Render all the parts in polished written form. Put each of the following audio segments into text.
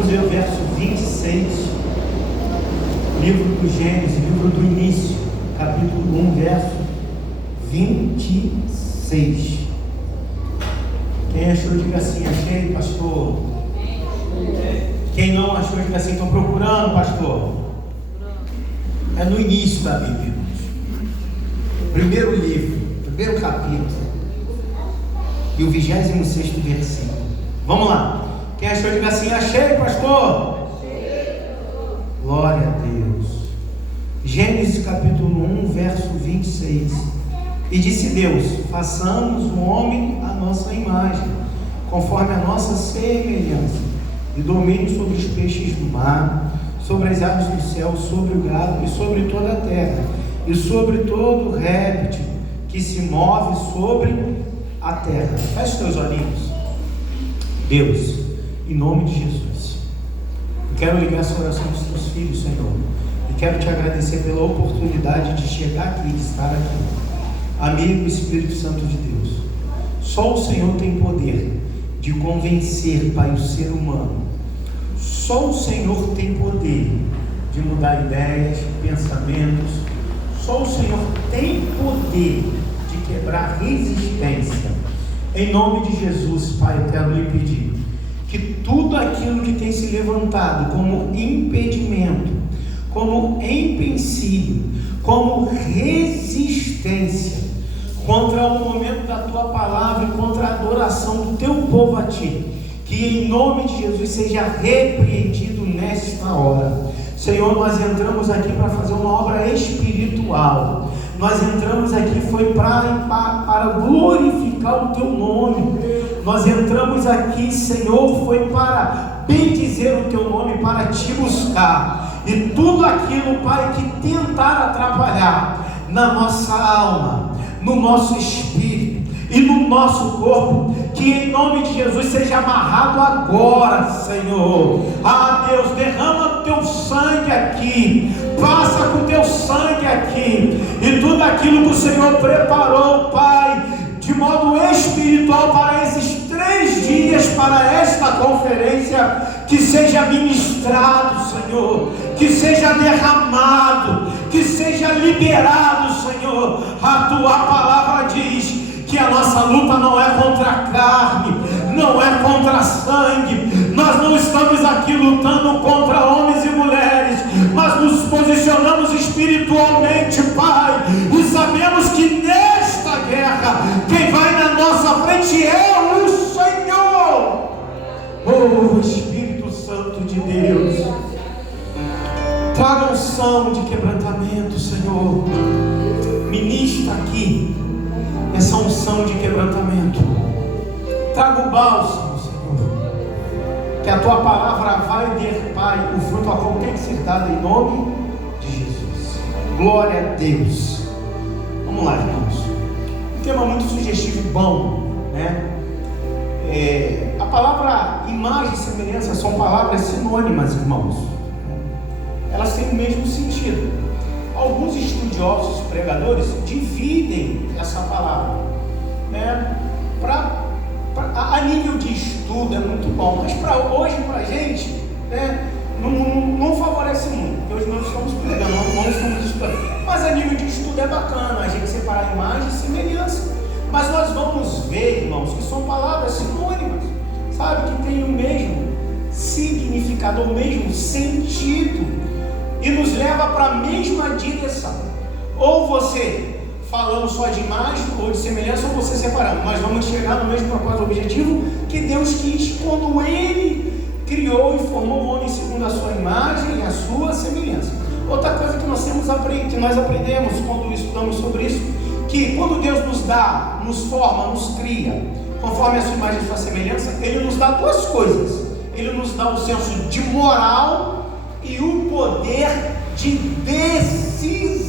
Vamos ver o verso 26, livro do Gênesis, livro do início, capítulo 1, verso 26. Quem achou, diga assim: achei, pastor. Quem não achou, diga assim: estou procurando, pastor. É no início da Bíblia, irmãos. Primeiro livro, primeiro capítulo, e o 26º versículo. Vamos lá. Quem achou, diga assim: achei, pastor. Glória a Deus. Gênesis capítulo 1, verso 26. E disse Deus: façamos o homem à nossa imagem, conforme a nossa semelhança, e domine sobre os peixes do mar, sobre as aves do céu, sobre o gado e sobre toda a terra, e sobre todo réptil que se move sobre a terra. Feche teus olhinhos. Deus, em nome de Jesus, eu quero ligar essa oração dos teus filhos, Senhor, e quero te agradecer pela oportunidade de chegar aqui, de estar aqui. Amigo Espírito Santo de Deus, só o Senhor tem poder de convencer, Pai, o ser humano. Só o Senhor tem poder de mudar ideias, pensamentos. Só o Senhor tem poder de quebrar resistência. Em nome de Jesus, Pai, eu quero lhe pedir que tudo aquilo que tem se levantado como impedimento, como empecilho, como resistência contra o momento da tua palavra e contra a adoração do teu povo a ti, que em nome de Jesus seja repreendido nesta hora. Senhor, nós entramos aqui para fazer uma obra espiritual. Nós entramos aqui foi para glorificar o teu nome. Nós entramos aqui, Senhor, foi para bendizer o teu nome, para te buscar. E tudo aquilo, Pai, que tentar atrapalhar na nossa alma, no nosso espírito e no nosso corpo, que em nome de Jesus seja amarrado agora, Senhor. Ah, Deus, derrama teu sangue aqui, passa com teu sangue aqui, e tudo aquilo que o Senhor preparou, Pai, de modo espiritual para esses 3 dias, para esta conferência, que seja ministrado, Senhor, que seja derramado, que seja liberado, Senhor. A tua palavra diz que a nossa luta não é contra a carne, não é contra sangue. Nós não estamos aqui lutando contra homens e mulheres, mas nos posicionamos espiritualmente, Pai, e sabemos que nesta guerra quem vai na nossa frente é o Senhor. Oh, Espírito Santo de Deus, traga unção de quebrantamento, Senhor. Ministra aqui essa unção de quebrantamento. Traga o bálsamo, Senhor, que a tua palavra vai ter, Pai, o fruto a qual tem que ser dado em nome de Jesus. Glória a Deus. Vamos lá, irmãos. Um tema muito sugestivo e bom, né? A palavra imagem e semelhança são palavras sinônimas, irmãos. Elas têm o mesmo sentido. Alguns estudiosos, pregadores, dividem essa palavra, né? A nível de estudo é muito bom, mas hoje para a gente, né, não favorece muito, porque hoje nós estamos pregando, não estamos estudando. Mas a nível de estudo é bacana a gente separar imagem e semelhança. Mas nós vamos ver, irmãos, que são palavras sinônimas, sabe, que tem o mesmo significado, o mesmo sentido, e nos leva para a mesma direção. Ou você falando só de imagem ou de semelhança, ou você separando. Nós vamos chegar no mesmo propósito, objetivo que Deus quis quando Ele criou e formou o homem segundo a sua imagem e a sua semelhança. Outra coisa que nós aprendemos quando estudamos sobre isso, que quando Deus nos dá, nos forma, nos cria, conforme a sua imagem e a sua semelhança, Ele nos dá 2 coisas. Ele nos dá o senso de moral e o poder de decisão.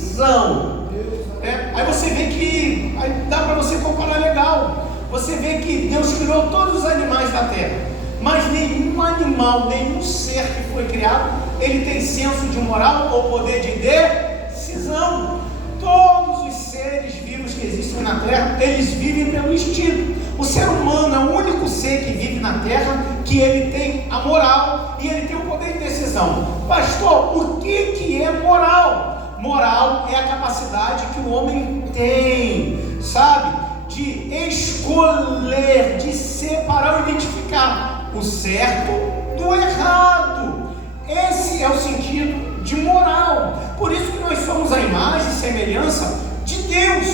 Aí você vê que, aí dá para você comparar legal. Você vê que Deus criou todos os animais da terra, mas nenhum animal, nenhum ser que foi criado, ele tem senso de moral ou poder de decisão. Todos os seres vivos que existem na terra, eles vivem pelo instinto. O ser humano é o único ser que vive na terra que ele tem a moral e ele moral é a capacidade que o homem tem, sabe, de escolher, de separar ou identificar o certo do errado. Esse é o sentido de moral. Por isso que nós somos a imagem e semelhança de Deus,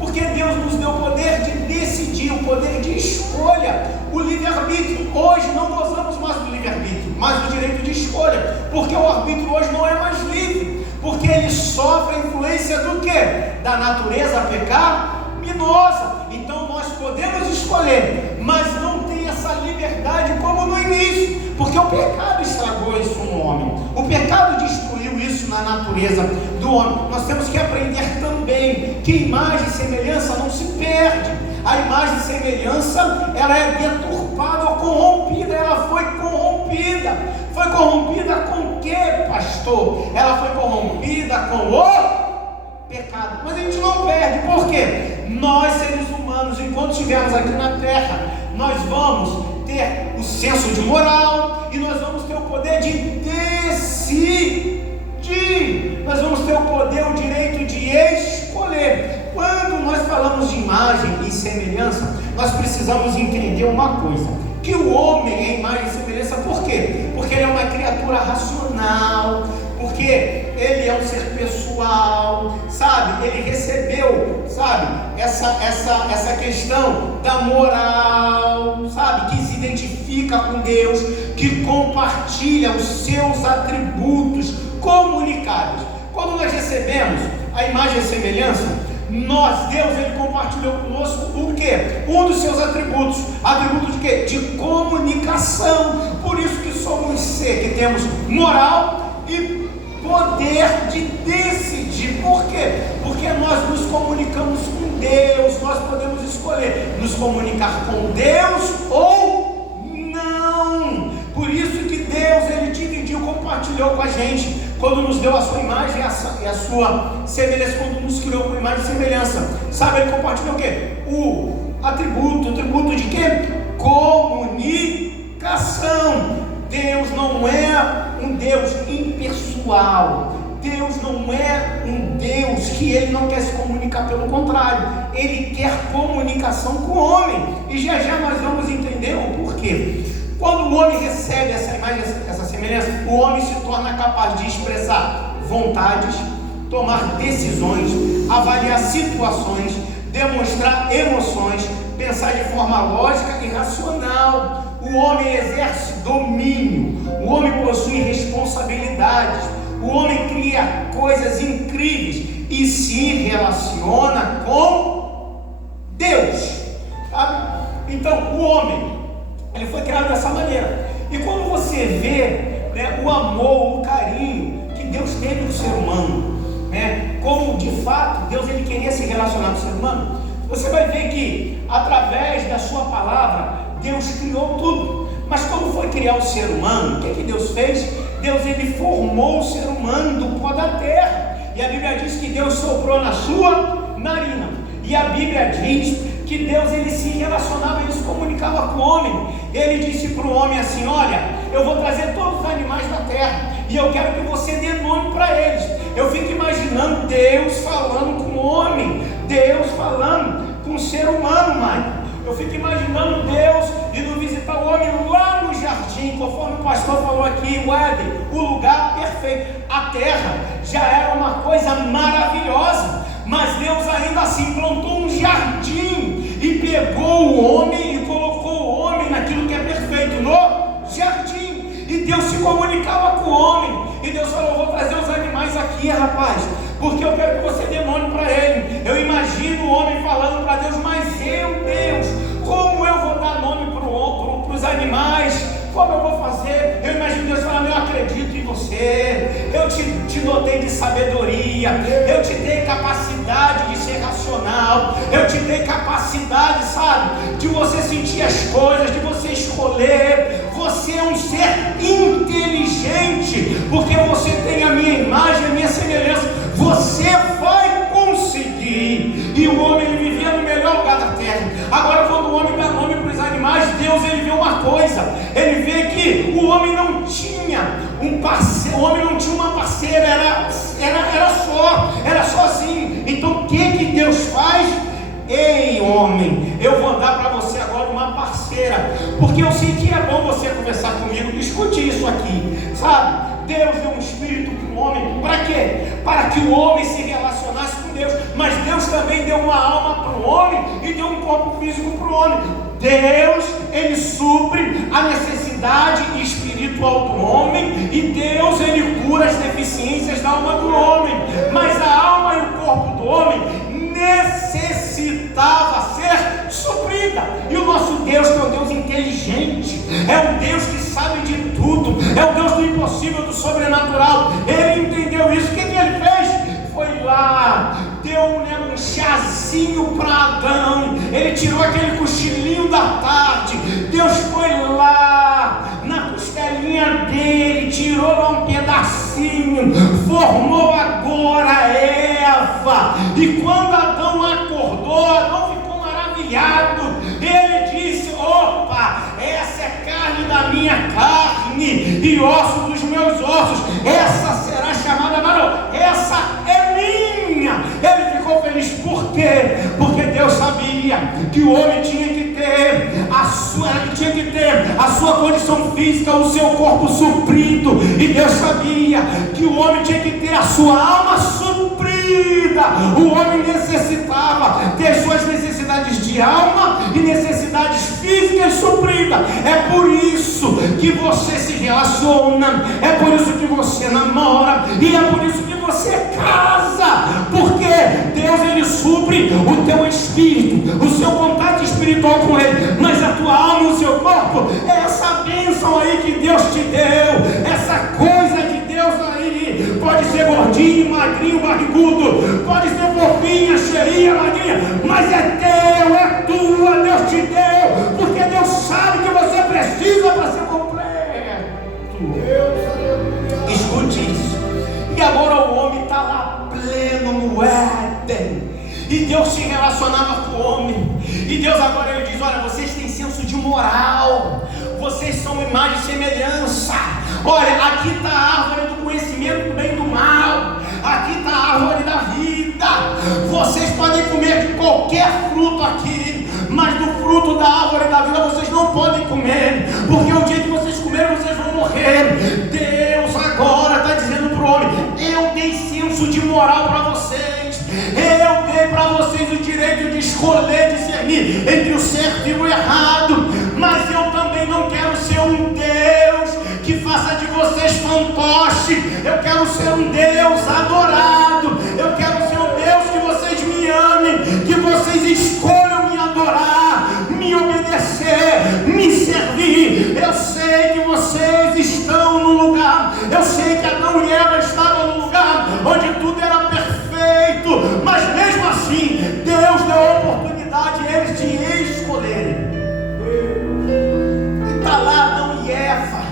porque Deus nos deu o poder de decidir, o poder de escolha, o livre-arbítrio. Hoje não gozamos mais do livre-arbítrio, mas do direito de escolha, porque o arbítrio hoje não é mais livre, porque ele sofre a influência do quê? Da natureza pecaminosa. Então nós podemos escolher, mas não tem essa liberdade como no início, porque o pecado estragou isso no homem, o pecado destruiu isso na natureza do homem. Nós temos que aprender também que imagem e semelhança não se perde. A imagem e semelhança, ela é deturpada ou corrompida. Ela foi corrompida. Foi corrompida com o que, pastor? Ela foi corrompida com o pecado. Mas a gente não perde. Por quê? Nós, seres humanos, enquanto estivermos aqui na terra, nós vamos ter o senso de moral e nós vamos ter o poder de decidir. Nós vamos ter o poder, o direito de escolher. Quando nós falamos de imagem e semelhança, nós precisamos entender uma coisa: que o homem é imagem e semelhança. Por quê? Porque ele é uma criatura racional, porque ele é um ser pessoal, sabe? Ele recebeu, sabe, essa questão da moral, sabe? Que se identifica com Deus, que compartilha os seus atributos comunicáveis. Quando nós recebemos a imagem e semelhança, Deus, ele compartilhou conosco o quê? Um dos seus atributos. Atributo de quê? De comunicação. Por isso que somos ser que temos moral e poder de decidir. Por quê? Porque nós nos comunicamos com Deus. Nós podemos escolher nos comunicar com Deus ou não. Por isso que Deus, ele dividiu, compartilhou com a gente, quando nos deu a sua imagem e a sua semelhança, quando nos criou com imagem e semelhança. Sabe, ele compartilhou o quê? O atributo de quê? Comunicação. Deus não é um Deus impessoal. Deus não é um Deus que ele não quer se comunicar, pelo contrário, ele quer comunicação com o homem. E já nós vamos entender o porquê. Quando o homem recebe essa imagem, essa semelhança, o homem se torna capaz de expressar vontades, tomar decisões, avaliar situações, demonstrar emoções, pensar de forma lógica e racional. O homem exerce domínio, o homem possui responsabilidades, o homem cria coisas incríveis e se relaciona com Deus, sabe? Então o homem, ele foi criado dessa maneira. E quando você vê, né, o amor, o carinho que Deus teve no ser humano, né, como de fato Deus, ele queria se relacionar com o ser humano, você vai ver que através da sua palavra Deus criou tudo. Mas quando foi criar o ser humano, o que Deus fez? Deus, ele formou o ser humano do pó da terra. E a Bíblia diz que Deus soprou na sua narina. E a Bíblia diz que Deus, ele se relacionava, ele se comunicava com o homem. Ele disse para o homem assim: olha, eu vou trazer todos os animais da terra e eu quero que você dê nome para eles. Eu fico imaginando Deus falando com o homem, Deus falando com o ser humano, mãe. Eu fico imaginando Deus indo visitar o homem lá no jardim, conforme o pastor falou aqui, o Éden, o lugar perfeito. A terra já era uma coisa maravilhosa, mas Deus ainda assim plantou um jardim e pegou o homem e colocou o homem naquilo que é perfeito, no jardim. E Deus se comunicava com o homem, e Deus falou: vou trazer os animais aqui, rapaz, porque eu quero que você dê nome para ele. Eu imagino o homem falando para Deus: mas Deus, como eu vou dar nome para os animais? Como eu vou fazer? Eu imagino Deus falando: eu acredito em você, eu te dotei de sabedoria, eu te dei capacidade de ser racional, eu te dei capacidade, sabe, de você sentir as coisas, de você escolher. Você é um ser inteligente, porque você tem a minha imagem, a minha semelhança. Você vai conseguir. E o homem, ele vivia no melhor lugar da terra. Agora, quando o homem dá nome para os animais, Deus, ele vê uma coisa. Ele vê que que o homem não tinha um parceiro, o homem não tinha uma parceira, era sozinho. Então o que Deus faz? Ei, homem, eu vou dar para você agora uma parceira, porque eu sei que é bom você conversar comigo. Escute isso aqui, sabe? Deus deu um espírito para o homem, para quê? Para que o homem se relacionasse com Deus, mas Deus também deu uma alma para o homem e deu um corpo físico para o homem. Deus, Ele supre a necessidade espiritual do homem, e Deus, Ele cura as deficiências da alma do homem, mas a alma e o corpo do homem necessitava ser suprida. E o nosso Deus, que é um Deus inteligente, é um Deus que sabe de tudo, é o Deus do impossível, do sobrenatural. Ele entendeu isso. O que ele fez? Foi lá, deu um chazinho para Adão. Ele tirou aquele cochilinho da tarde. Deus foi lá na costelinha dele, tirou lá um pedacinho, formou agora Eva. E quando Adão acordou, Adão ficou maravilhado. Ele disse: opa, essa é carne da minha carne e osso dos meus ossos, essa será chamada varão, essa é minha. Ele ficou feliz. Por quê? Porque Deus sabia que o homem tinha que ter a sua condição física, o seu corpo suprido, e Deus sabia que o homem tinha que ter a sua alma suprida. O homem necessitava ter suas necessidades de alma e necessidades físicas supridas. É por isso que você se relaciona, é por isso que você namora, e é por isso que você casa, porque Deus, Ele supre o teu espírito, o seu contato espiritual com Ele, mas a tua alma, o seu corpo, é essa bênção aí que Deus te deu, essa coisa de Deus aí. Pode ser gordinho, magrinho, barrigudo, pode ser fofinha, cheinha, magrinha, mas é teu, é tua, Deus te deu, porque Deus sabe que você precisa para ser completo. Escute isso. E agora o homem está lá pleno no Éden, e Deus se relacionava com o homem, e Deus agora ele diz: olha, vocês têm senso de moral, vocês são imagem e semelhança. Olha, aqui está a árvore do conhecimento do bem e do mal, aqui está a árvore da vida. Vocês podem comer de qualquer fruto aqui, mas do fruto da árvore da vida vocês não podem comer, porque o dia que vocês comerem vocês vão morrer. Deus agora está dizendo para o homem: eu dei senso de moral para vocês, eu dei para vocês o direito de escolher, discernir entre o certo e o errado, mas eu também não quero ser um Deus que faça de vocês fantoche. Eu quero ser um Deus adorado, eu quero ser um Deus que vocês me amem, que vocês escolham me adorar, me obedecer, me servir. Eu sei que vocês estão no lugar, eu sei que Adão e Eva estavam no lugar onde tudo era perfeito, mas mesmo assim Deus deu a oportunidade a eles de escolherem. E está lá Adão e Eva.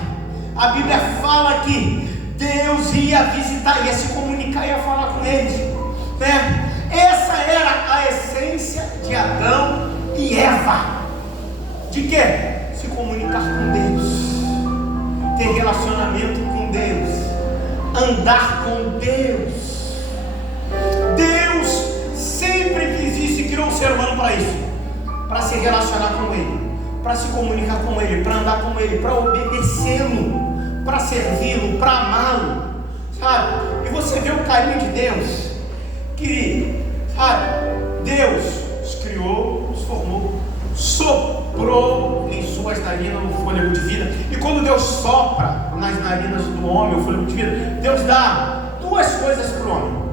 A Bíblia fala que Deus ia visitar, ia se comunicar, ia falar com eles, né? Essa era a essência de Adão e Eva. De quê? Se comunicar com Deus, ter relacionamento com Deus, andar com Deus. Deus sempre quis isso e criou o ser humano para isso, para se relacionar com Ele, para se comunicar com Ele, para andar com Ele, para obedecê-lo, para servi-lo, para amá-lo, sabe? E você vê o carinho de Deus, que, sabe, Deus os criou, os formou, soprou em suas narinas o fôlego de vida. E quando Deus sopra nas narinas do homem o fôlego de vida, Deus dá duas coisas para o homem.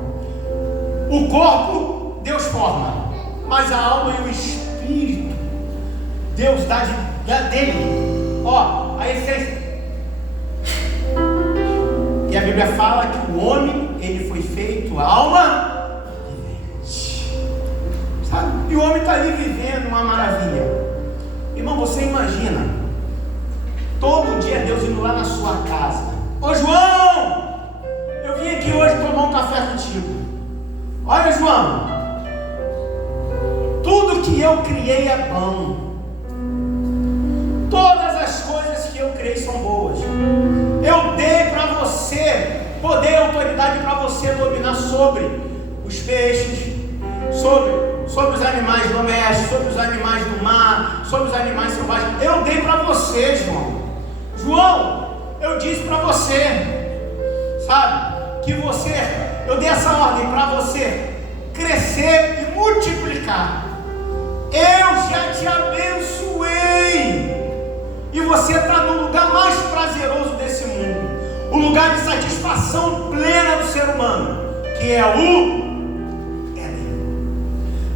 O corpo Deus forma, mas a alma e o espírito Deus dá dele. Ó, a essência. E a Bíblia fala que o homem, ele foi feito alma vivente, sabe? E o homem está ali vivendo uma maravilha. Irmão, você imagina todo dia Deus indo lá na sua casa: ô João, eu vim aqui hoje tomar um café contigo. Olha, João, tudo que eu criei é bom. Todas as coisas que eu criei leis são boas. Eu dei para você poder e autoridade para você dominar sobre os peixes, sobre os animais domésticos, sobre os animais do mar, sobre os animais selvagens. Eu dei para você, João. João, eu disse para você, sabe, que eu dei essa ordem para você crescer e multiplicar. Eu já te abençoei. E você está no lugar mais prazeroso desse mundo, o lugar de satisfação plena do ser humano, que é o Éden.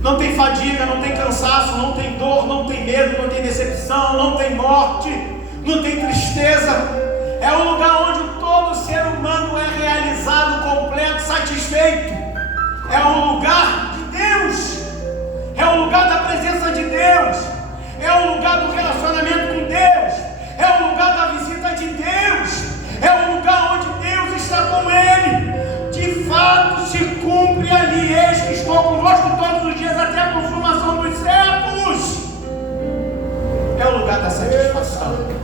Não tem fadiga, não tem cansaço, não tem dor, não tem medo, não tem decepção, não tem morte, não tem tristeza. É o lugar onde todo ser humano é realizado, completo, satisfeito. É o lugar de Deus, é o lugar da presença de Deus, é o lugar do relacionamento com Deus, é o lugar da visita de Deus, é o lugar onde Deus está com ele. De fato se cumpre ali: eis que estou convosco todos os dias até a consumação dos séculos. É o lugar da satisfação.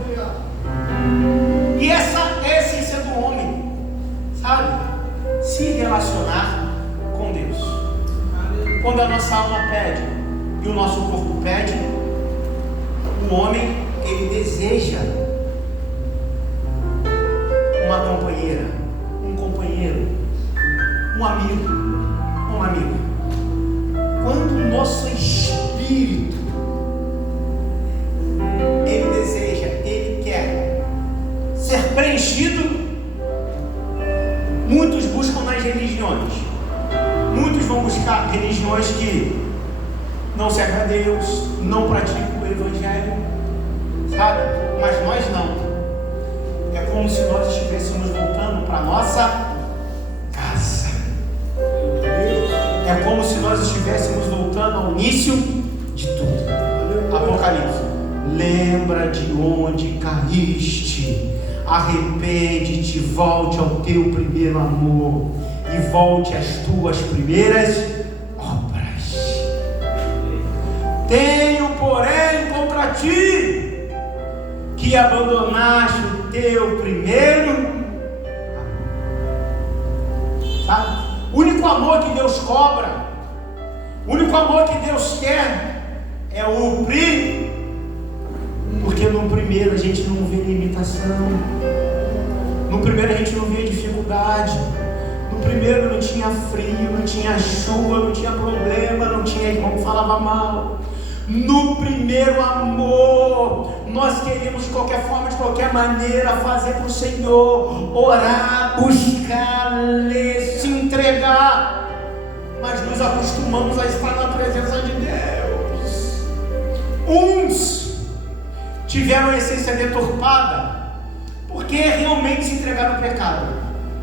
E essa é a essência do homem, sabe? Se relacionar com Deus. Quando a nossa alma pede e o nosso corpo pede, o homem, ele deseja uma companheira, um companheiro, um amigo, uma amiga. Quando o nosso espírito, ele deseja, ele quer ser preenchido, muitos buscam nas religiões. Muitos vão buscar religiões que não servem a Deus, não praticam o Evangelho, sabe? Mas nós não. É como se nós estivéssemos voltando para a nossa casa. É como se nós estivéssemos voltando ao início de tudo. Apocalipse. Lembra de onde caíste, arrepende-te, volte ao teu primeiro amor e volte às tuas primeiras obras. Tenho, porém, contra ti que abandonaste o teu primeiro amor. Sabe? O único amor que Deus cobra, o único amor que Deus quer é o primeiro. Porque no primeiro a gente não vê limitação, no primeiro a gente não vê dificuldade, no primeiro não tinha frio, não tinha chuva, não tinha problema, não tinha irmão que falava mal. No primeiro amor, nós queríamos de qualquer forma, de qualquer maneira, fazer para o Senhor, orar, buscar, ler, se entregar, mas nos acostumamos a estar na presença de Deus. Uns tiveram a essência deturpada porque realmente se entregaram ao pecado,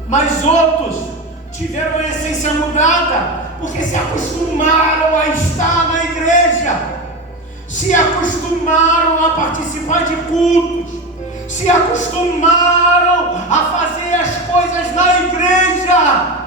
mas outros tiveram a essência mudada porque se acostumaram a estar na igreja, se acostumaram a participar de cultos, se acostumaram a fazer as coisas na igreja,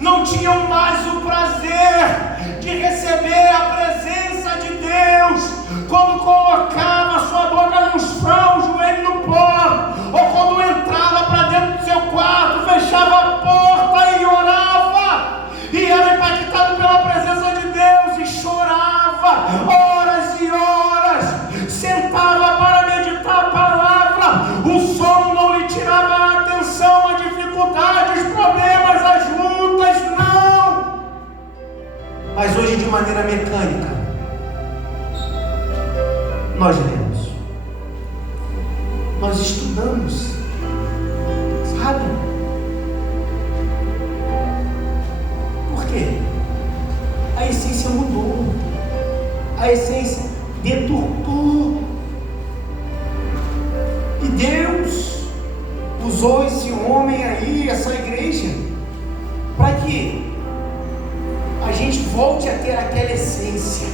não tinham mais o prazer de receber a presença de Deus quando colocava sua boca no chão, o joelho no pó, ou quando entrava para dentro do seu quarto, fechava a porta e orava, e era impactado pela presença de Deus e chorava horas e horas, sentava para meditar a palavra, o sono não lhe tirava a atenção, a dificuldade, os problemas, as lutas, não. Mas hoje, de maneira mecânica, nós lemos, nós estudamos, sabe? Por quê? A essência mudou, a essência deturpou, e Deus usou esse homem aí, essa igreja, para que a gente volte a ter aquela essência,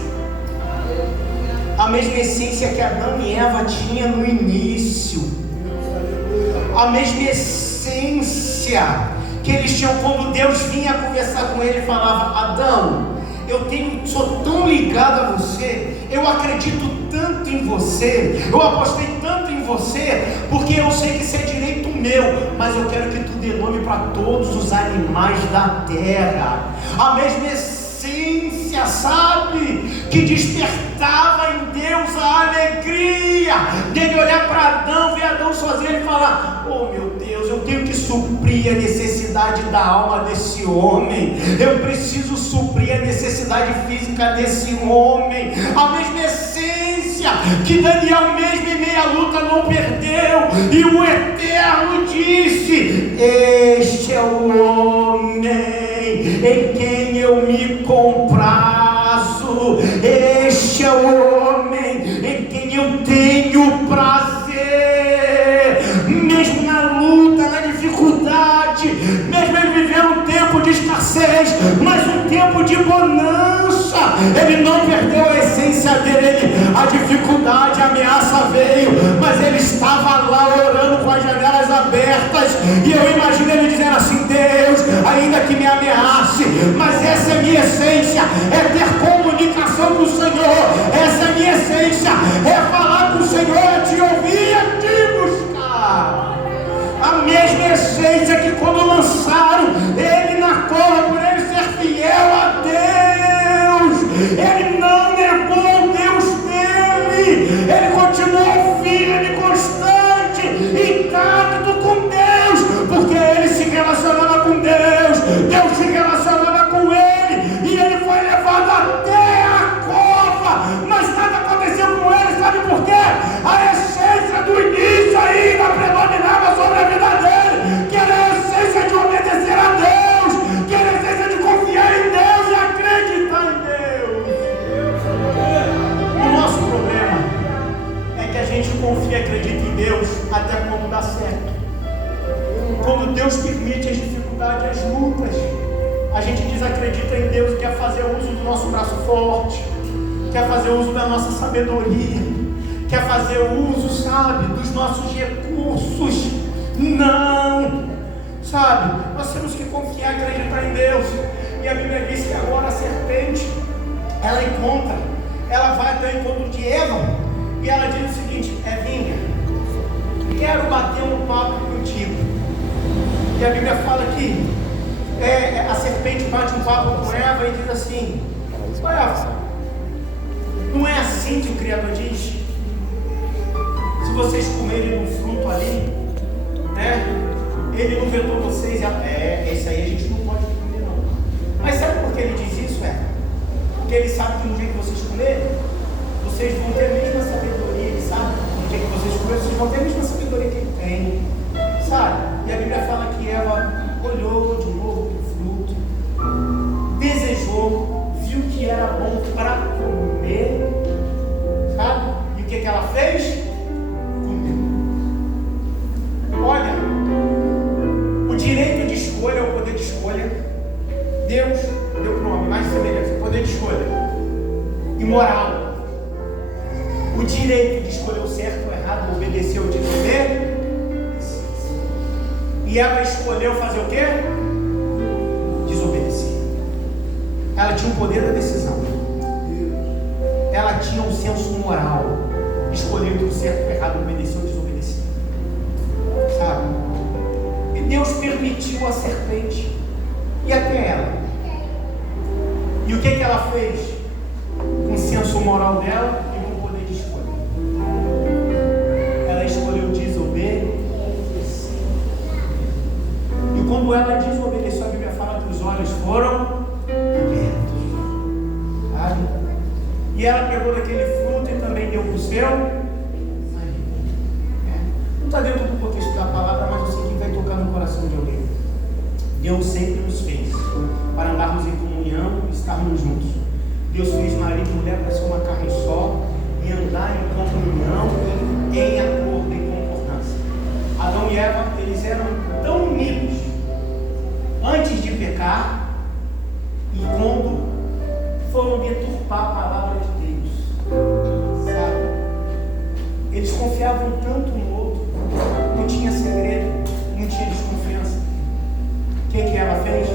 a mesma essência que Adão e Eva tinham no início, a mesma essência que eles tinham quando Deus vinha conversar com ele e falava: Adão, sou tão ligado a você, eu acredito tanto em você, eu apostei tanto em você, porque eu sei que isso é direito meu, mas eu quero que tu dê nome para todos os animais da terra. A mesma essência, sabe, que despertava em Deus a alegria dele olhar para Adão, ver Adão sozinho e falar: oh meu Deus, eu tenho que suprir a necessidade da alma desse homem, eu preciso suprir a necessidade física desse homem. A mesma essência que Daniel, mesmo em meia luta, não perdeu, e o Eterno disse: este é o homem em quem eu me comprazo, este é o homem em quem eu tenho prazer. Mesmo na luta, na dificuldade, mesmo ele vivendo um tempo de escassez, mas um tempo de bonança, ele não perdeu a essência dele. A dificuldade, a ameaça veio, mas ele estava lá orando com as janelas abertas, e eu imagino ele dizendo assim: Deus, ainda que me ameace, mas essa é a minha essência, é ter comunicação com o Senhor, essa é a minha essência, é falar com o Senhor, é te ouvir, é te buscar. A mesma essência que quando lançaram ele na cova, por ele ser fiel a Deus, ele não negou o Deus dele, ele continuou firme, constante, intacto com Deus, porque ele se relacionava com Deus, Deus se relacionava com ele, e ele foi levado até a cova, mas nada aconteceu com ele, sabe por quê? A essência do início ainda predominava sobre a vida dele, que era a essência de obedecer a Deus, que era a essência de confiar em Deus e acreditar em Deus. O nosso problema é que a gente confia e acredita em Deus até quando dá certo. Quando Deus permite as dificuldades, as lutas, a gente desacredita em Deus e quer fazer uso do nosso braço forte, quer fazer uso da nossa sabedoria, quer fazer uso, sabe, dos nossos recursos. Não, sabe, nós temos que confiar e acreditar em Deus. E a Bíblia diz que agora a serpente, ela vai até o encontro de Eva, e ela diz o seguinte: Evinha, quero bater um papo contigo. E a Bíblia fala que a serpente bate um papo com Eva e diz assim: Eva, não é assim que o Criador diz? Se vocês comerem um fruto ali, né, ele não vetou vocês. Esse aí a gente não pode comer não. Mas sabe por que ele diz isso, Porque ele sabe que no dia que vocês comerem, vocês vão ter a mesma sabedoria. Ele sabe que no dia que vocês comerem, vocês vão ter a mesma sabedoria que ele tem, sabe? E a Bíblia fala que Eva olhou de novo para o fruto, desejou, viu que era bom para comer, sabe? E o que ela fez? Comeu. Olha, o direito de escolha, o poder de escolha, Deus deu para o homem mais semelhante, poder de escolha e moral. O direito de escolher o certo ou o errado, obedecer ou desobedecer. E ela escolheu fazer o quê? Desobedecer. Ela tinha o poder da decisão. Ela tinha um senso moral. Escolher o certo ou o errado, obedecer ou desobedecer. Sabe? E Deus permitiu a serpente ir até ela. E o que ela fez? Com o senso moral dela e com o poder de escolha. Ela escolheu desobedecer. E quando ela desobedeceu, a Bíblia fala que os olhos foram abertos, sabe? E ela pegou daquele fruto e também deu para o seu marido. Não está dentro do contexto da palavra, mas eu sei que vai tocar no coração de alguém. Deus sempre nos fez para andarmos em comunhão e estarmos juntos. Deus fez marido e mulher para ser uma carne só e andar em comunhão e em acordo, em concordância. Adão e Eva, eles eram tão unidos antes de pecar, e quando foram deturpar a palavra de Deus, sabe? Eles confiavam tanto no outro, não tinha segredo, não tinha desconfiança. O que ela fez?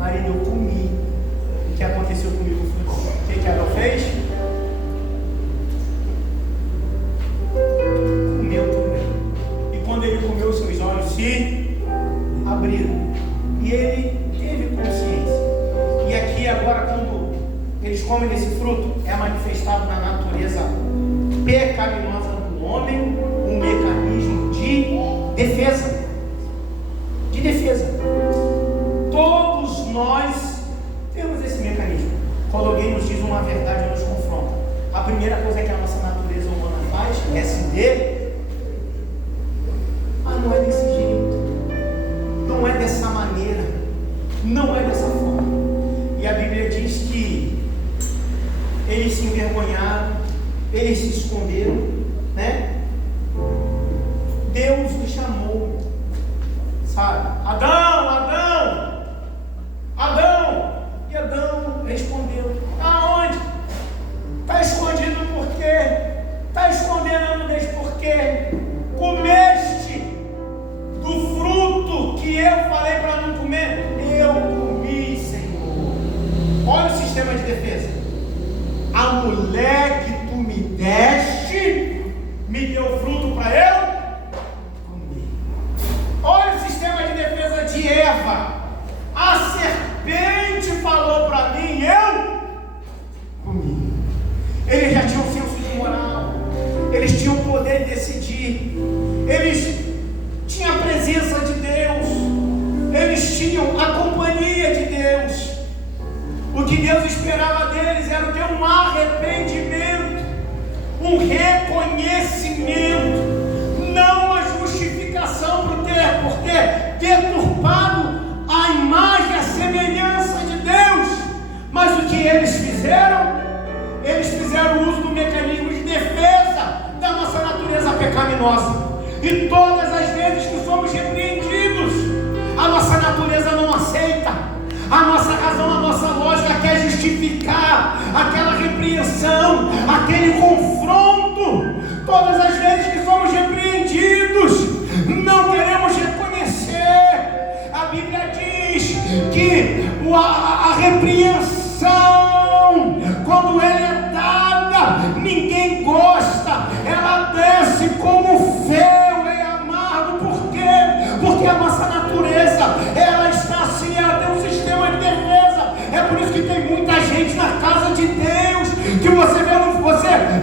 Marido, eu comi. O que aconteceu comigo? O que ela fez? Comeu tudo. de abrir. E ele teve consciência. E aqui agora, quando eles comem desse fruto, é manifestado na natureza pecaminosa do homem um mecanismo de defesa. De defesa. Todos nós temos esse mecanismo. Quando alguém nos diz uma verdade ou nos confronta, a primeira coisa que a nossa natureza humana faz é se defender. Mas não é desse jeito, não é dessa maneira, não é dessa forma. E a Bíblia diz que eles se envergonharam, eles se esconderam, né? Deus os chamou, sabe? Adão, Adão, Adão. E Adão respondeu: aonde? Está escondido por quê? Está escondendo no Deus por quê? Comeste do fruto que eu falei para não comer? Eu comi, Senhor. Olha o sistema de defesa. A mulher que tu me deste me deu fruto para eu comer. Olha o sistema de defesa de Eva. A serpente falou para mim, eu comi. Eles já tinham senso de moral, eles tinham o poder de decidir, eles tinham a presença de Deus, eles tinham a companhia de Deus. O que Deus esperava deles era ter um arrependimento, um reconhecimento, não a justificação por ter deturpado a imagem, a semelhança de Deus. Mas o que eles fizeram? Eles fizeram uso do mecanismo de defesa da nossa natureza pecaminosa. E todas as vezes que somos repreendidos, a nossa natureza não aceita, a nossa razão, a nossa lógica quer justificar aquela repreensão, aquele confronto. Todas as vezes que somos repreendidos, não queremos reconhecer. A Bíblia diz que a repreensão, quando ela é dada, ninguém gosta, ela desce como fel, é amargo. Por quê? Porque a nossa natureza, ela está assim, ela tem um sistema de defesa. É por isso que tem muita gente na casa de Deus, que você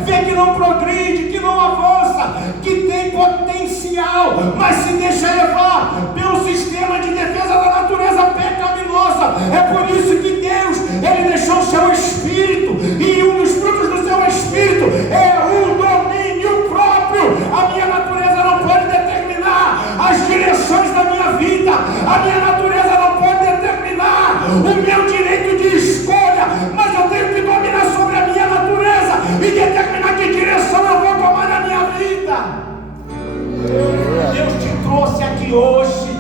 vê que não progride, que não avança, que tem potencial, mas se deixa levar pelo sistema de defesa da natureza pecaminosa. É por isso que Deus, Ele deixou o seu Espírito, e um dos frutos do seu Espírito é o domínio próprio. A minha natureza não pode determinar as direções da minha vida, a minha natureza não pode determinar o meu direito de escolha, mas eu tenho que dominar sobre a minha natureza e determinar que direção eu vou tomar na minha vida. Deus te trouxe aqui hoje,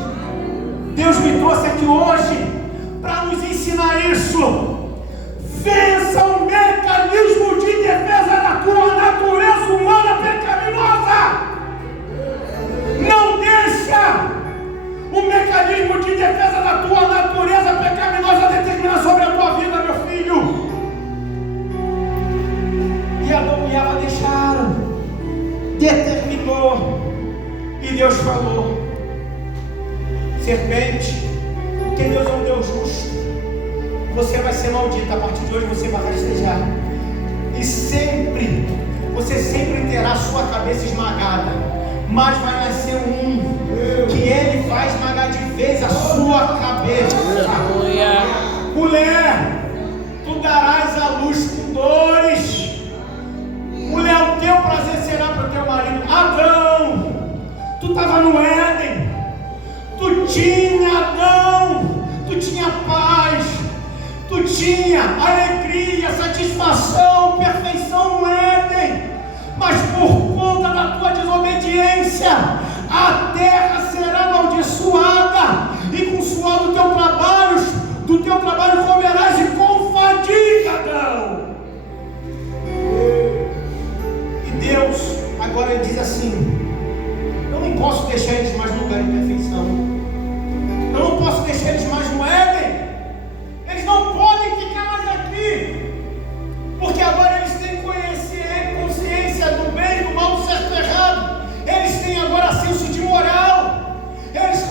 Deus me trouxe aqui hoje para nos ensinar isso. Vença o mecanismo de defesa da tua natureza humana pecaminosa. Não deixa o mecanismo de defesa da tua natureza pecaminosa determinar sobre a tua vida, meu filho. E Adão e Eva deixaram, determinou, e Deus falou: serpente, porque Deus é um Deus justo, você vai ser maldita, a partir de hoje você vai rastejar, e você sempre terá sua cabeça esmagada, mas vai nascer um que ele vai esmagar de vez a sua cabeça. Mulher, tu darás à luz com dores. Mulher, o teu prazer será para o teu marido. Adão, tu estava no Éden, tu tinha paz, tu tinha alegria, satisfação, perfeição no Éden. Mas por conta da tua desobediência, a terra será amaldiçoada, e com o suor do teu trabalho comerás, e com fadiga, Adão. E Deus agora ele diz assim: eu não posso deixar eles mais no lugar de perfeição, eu não posso deixar eles mais no Éden, eles não podem ficar mais aqui, porque agora eles têm consciência do bem e do mal, do certo e do errado, eles têm agora senso de moral, eles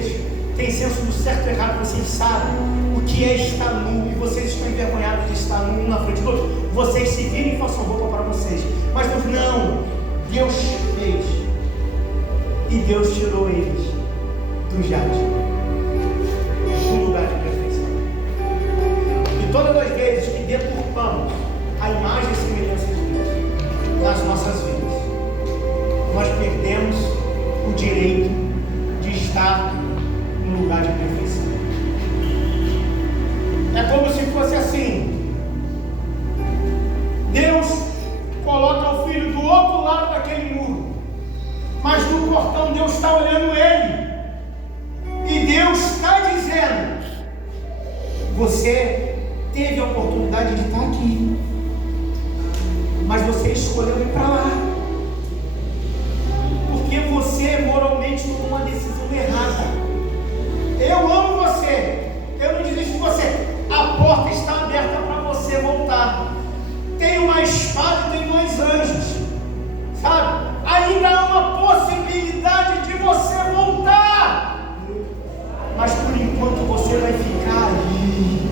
vocês têm senso do certo e errado, vocês sabem o que é estar nu, e vocês estão envergonhados de estar nu na frente do outro. Vocês se virem e façam roupa para vocês. Mas não, Deus fez, e Deus tirou eles do jardim, do lugar de perfeição. E todas as vezes que deturpamos a imagem e semelhança de Deus nas nossas vidas, nós perdemos o direito de estar no lugar de perfeição. É como se fosse assim: Deus coloca o filho do outro lado daquele muro, mas no portão Deus está olhando ele, e Deus está dizendo: você teve a oportunidade de estar aqui, mas você escolheu ir para lá, porque você moralmente tomou uma decisão errada. Eu amo você, eu não desisto de você, a porta está aberta para você voltar. Tem uma espada e tem 2 anjos, sabe? Ainda há uma possibilidade de você voltar, mas por enquanto você vai ficar ali.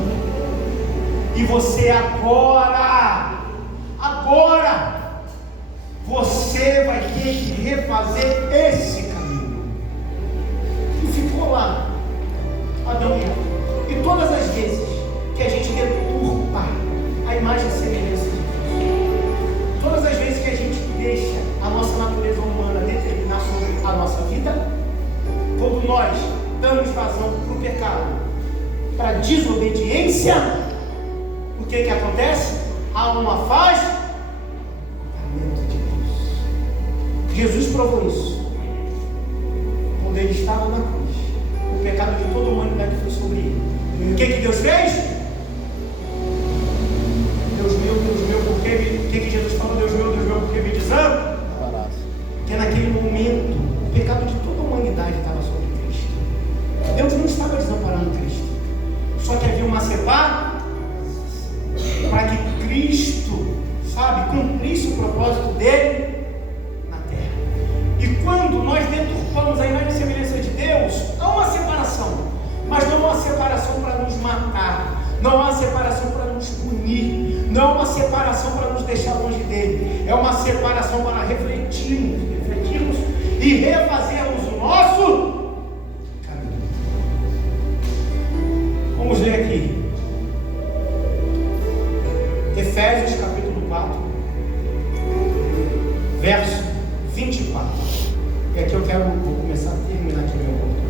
E você agora você vai ter que refazer esse caminho. E ficou lá Adão e Eva. E todas as vezes que a gente deturpa a imagem e semelhança de Deus, todas as vezes que a gente deixa a nossa natureza humana determinar sobre a nossa vida, quando nós damos vazão para o pecado, para a desobediência, o que acontece? Há uma afastamento de Deus. Jesus provou isso quando ele estava na cruz. O pecado de toda a humanidade foi sobre ele. O que Deus fez? Deus meu, por que Jesus falou? Deus meu, por que me desampara? Porque naquele momento o pecado de toda a humanidade estava sobre Cristo. Deus não estava desamparando Cristo, só que havia uma separação para que Cristo, cumprisse o propósito dele na terra. E quando nós deturpamos a imagem e semelhança de Deus, há uma separação, mas não há uma separação para nos matar, não há uma separação para nos punir, não há uma separação para nos deixar longe dele, é uma separação para refletirmos e refazermos o nosso caminho. Vamos ler aqui Efésios capítulo 4, verso 24. E aqui vou começar a terminar aqui minha oportunidade.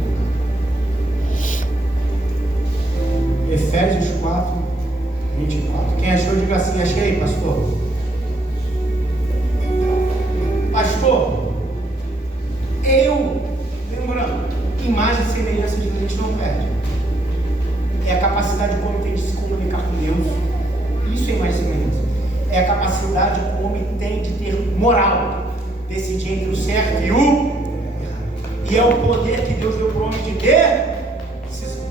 Efésios 4, 24. Quem achou, diga assim: achei, pastor. Pastor, lembrando, imagem e semelhança de Deus a gente não perde. É a capacidade que o homem tem de se comunicar com Deus. Isso é imagem e semelhança. É a capacidade que o homem tem de ter moral, decidir entre o certo e o errado. E é o poder que Deus deu para o homem de decisão.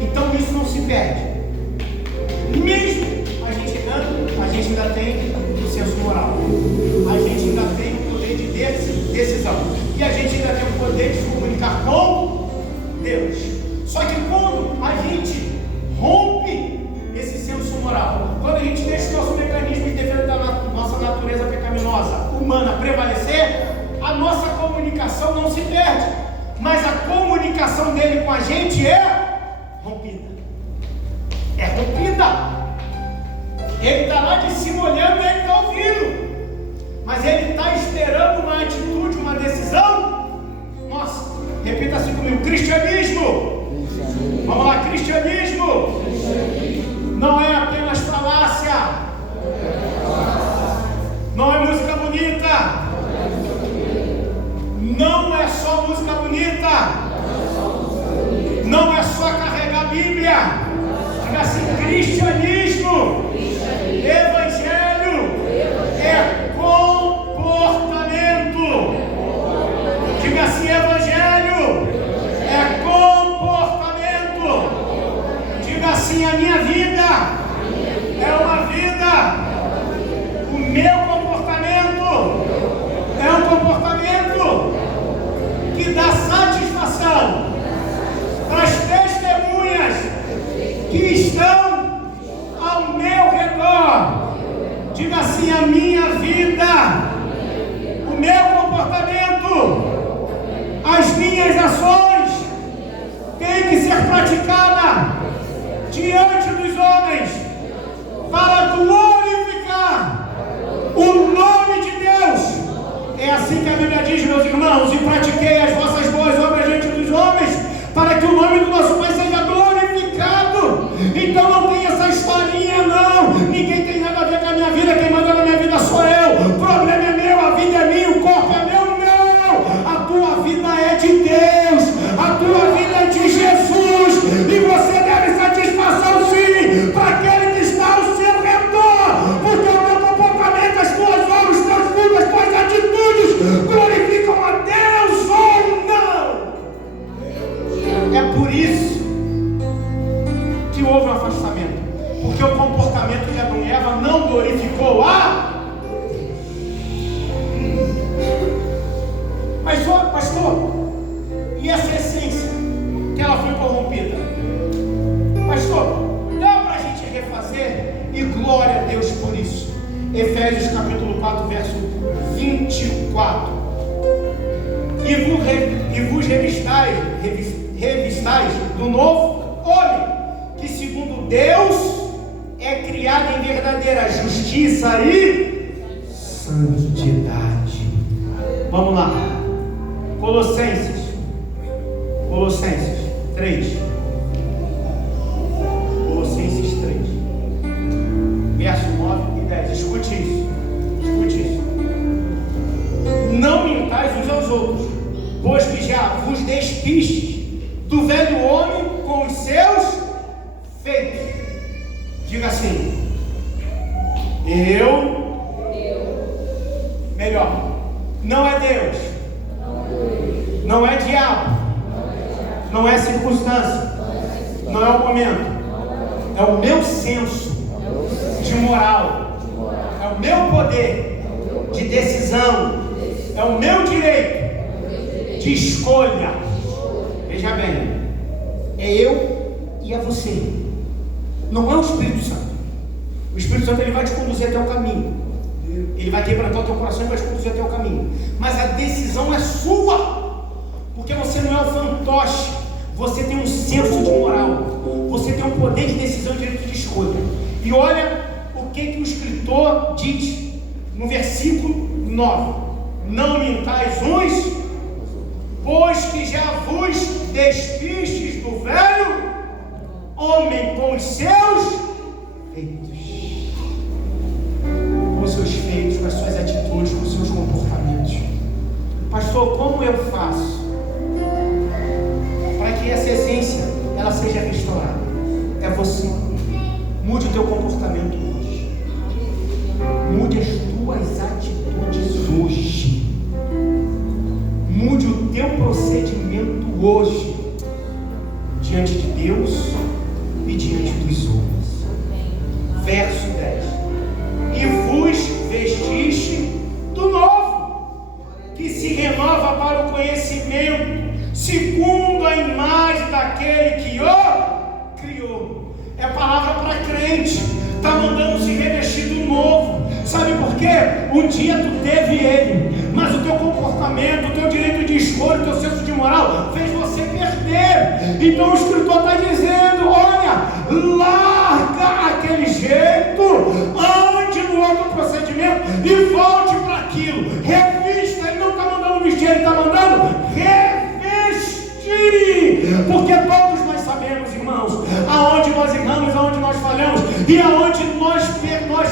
Então isso não se perde. Mesmo a gente ainda tem o senso moral, a gente ainda tem o poder de decisão, e a gente ainda tem o poder de se comunicar com Deus. Só que quando a gente rompe esse senso moral, quando a gente deixa o nosso mecanismo de defesa da nossa natureza pecaminosa humana prevalecer, a nossa comunicação não se perde, mas a comunicação dele com a gente é rompida. É rompida. Ele está lá de cima olhando e ele está ouvindo, mas ele está esperando uma atitude, uma decisão. Nossa, repita assim comigo: cristianismo. Vamos lá, cristianismo não é apenas falácia, não é música bonita, não é só música bonita, não é só carregar a Bíblia. Diga assim: cristianismo, evangelho é comportamento. Diga assim: evangelho é comportamento. Diga assim: a minha vida é uma vida. O meu comportamento é um comportamento que dá satisfação É assim que a Bíblia diz, meus irmãos: e pratiquei as vossas boas obras diante dos homens, para que o nome do nosso Pai seja glorificado. Então não tem essa historinha, não. Ninguém tem nada a ver com a minha vida. Quem manda na minha vida sou eu. O problema é meu, a vida é minha, o corpo é meu. Não, a tua vida é de Deus, a tua vida é de Jesus, e você deve satisfação sim para aquele que está ao seu redor, porque o teu comportamento, as tuas obras, os teus frutos, as tuas atitudes glorificam a Deus ou não. É por isso que houve um afastamento, porque o comportamento de Adão e Eva não glorificou a... Mas, pastor, e essa essência que ela foi corrompida? Pastor, dá para a gente refazer? E glória a Deus por isso. Efésios capítulo 4, verso 24. E vos revistais do novo homem, que segundo Deus é criado em verdadeira justiça e santidade. Vamos lá. Colossenses 3. Colossenses 3, verso 9 e 10. Escute isso. Não mintais uns aos outros, pois que já vos despistes do velho homem com os seus feitos. Diga assim: melhor, não é Deus, não é diabo, não é circunstância, não é o momento, é o meu senso de moral, é o meu poder de decisão, é o meu direito de escolha. Veja bem, é eu e é você, não é o Espírito Santo. O Espírito Santo ele vai te conduzir até o caminho, ele vai quebrantar o teu coração e vai te conduzir até o caminho, mas a decisão é sua, porque você não é o fantoche. Você tem um senso de moral, você tem um poder de decisão e direito de escolha. E olha o que o escritor diz no versículo 9: não mintais uns, pois que já vos despistes do velho homem com os seus feitos. Com os seus feitos, com as suas atitudes, com os seus comportamentos. Pastor, como eu faço para que essa essência ela seja restaurada? É você. Mude o teu comportamento hoje. Mude as tuas atitudes hoje. Mude o teu procedimento hoje diante de Deus e diante dos homens. Verso 10: e vos vestiste do novo, que se renova para o conhecimento segundo a imagem daquele que o criou. É palavra para crente. Está mandando se revestir do novo. Sabe por quê? Um dia tu teve ele, mas o teu comportamento, o teu direito de escolha, o teu senso de moral fez você perder. Então o escritor está dizendo: olha, larga aquele jeito, ande no outro procedimento e volte para aquilo. Revista. Ele não está mandando vestir, ele está mandando porque todos nós sabemos, irmãos, aonde nós erramos, aonde nós falhamos e aonde nós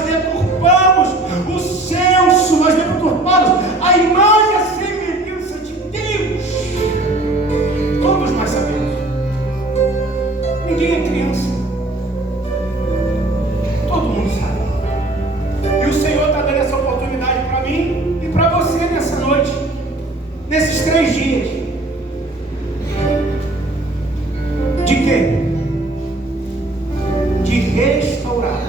deturpamos o senso, nós deturpamos a imagem, a semelhança de Deus. Todos nós sabemos. Ninguém é criança. Todo mundo sabe. E o Senhor está dando essa oportunidade para mim e para você nessa noite, nesses 3 dias. De quê? De restaurar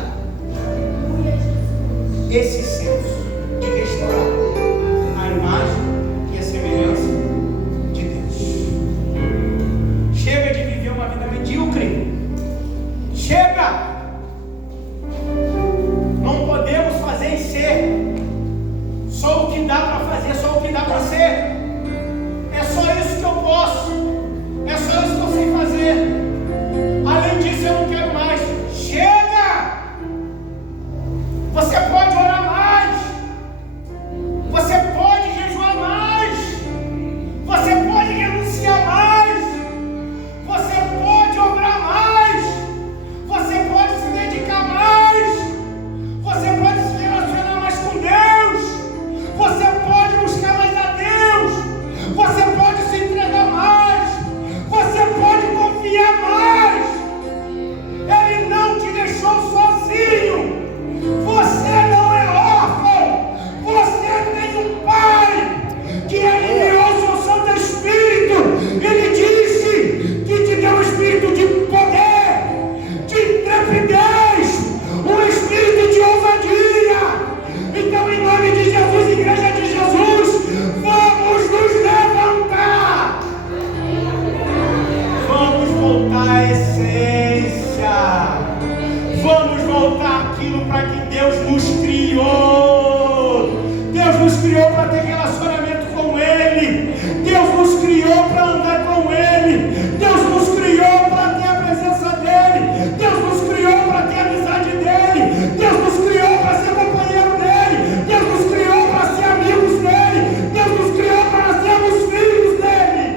criou para ter relacionamento com Ele. Deus nos criou para andar com Ele. Deus nos criou para ter a presença dEle. Deus nos criou para ter a amizade dEle. Deus nos criou para ser companheiro dEle. Deus nos criou para ser amigos dEle. Deus nos criou para sermos filhos dEle.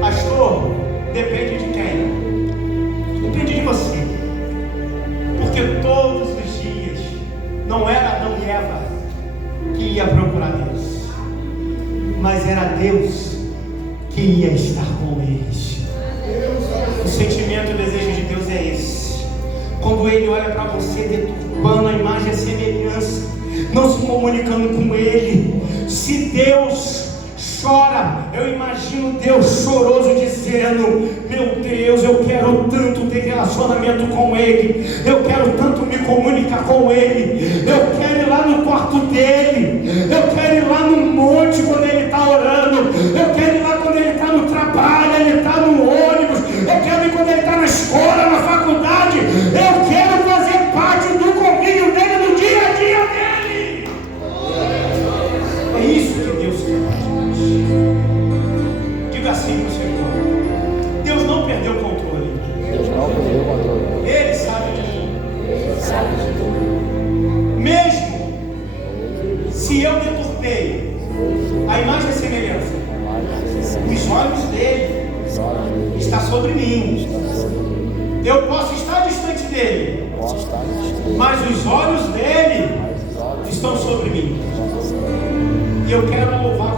Pastor, depende de quem? Depende de você. Porque todos os dias não era Adão e Eva que ia procurar Deus, mas era Deus que ia estar com eles. O sentimento e o desejo de Deus é esse. Quando Ele olha para você deturpando a imagem e a semelhança, não se comunicando com Ele. Se Deus chora, eu imagino Deus choroso dizendo: meu Deus, eu quero tanto ter relacionamento com Ele, eu quero tanto me comunicar com Ele, eu quero ir lá no quarto dEle, eu quero ir lá no monte quando Ele está orando, eu quero ir lá quando Ele está no trabalho, Ele está no ônibus, eu quero ir quando Ele está na escola, na faculdade, eu quero fazer parte do convívio dEle, no dia a dia dEle. É isso que Deus quer. Diga assim para o Senhor: Deus não perdeu o controle. Deus não perdeu o controle. Ele sabe de tudo. Ele sabe de tudo. Mesmo se eu deturpei a imagem e a semelhança, os olhos dele estão sobre mim. Eu posso estar distante dele, mas os olhos dele estão sobre mim. E eu quero louvar